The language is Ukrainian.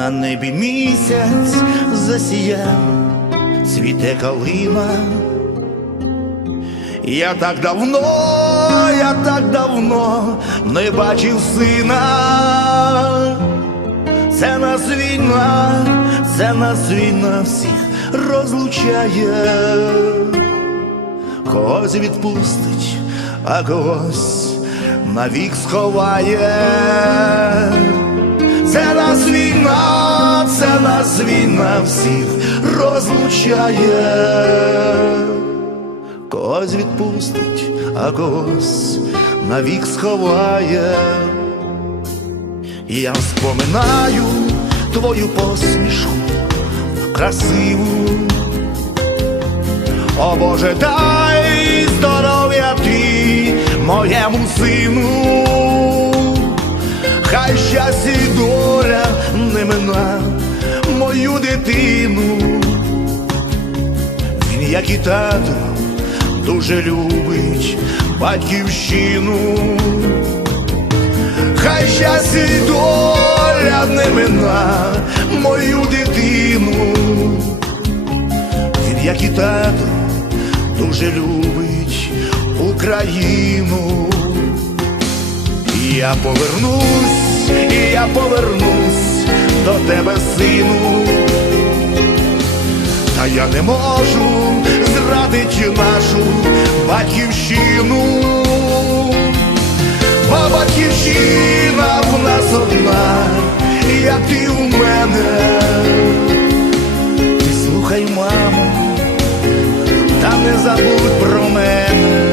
На небі місяць засіяв, цвіте калина. Я так давно, я так давно не бачив сина. Це нас війна, це нас війна всіх розлучає, когось відпустить, а когось навік сховає. Нас війна всіх розлучає, когось відпустить, а когось навік сховає. Я вспоминаю твою посмішку красиву. О Боже, дай здоров'я ти моєму сину, хай щастя і як і тато, дуже любить батьківщину. Хай щастя і доля не мина мою дитину. Він, як і тато, дуже любить Україну. Я повернусь, і я повернусь до тебе, сину. Та я не можу зрадити нашу батьківщину. Бо батьківщина в нас одна, як ти у мене. Ти слухай, мамо, та не забудь про мене.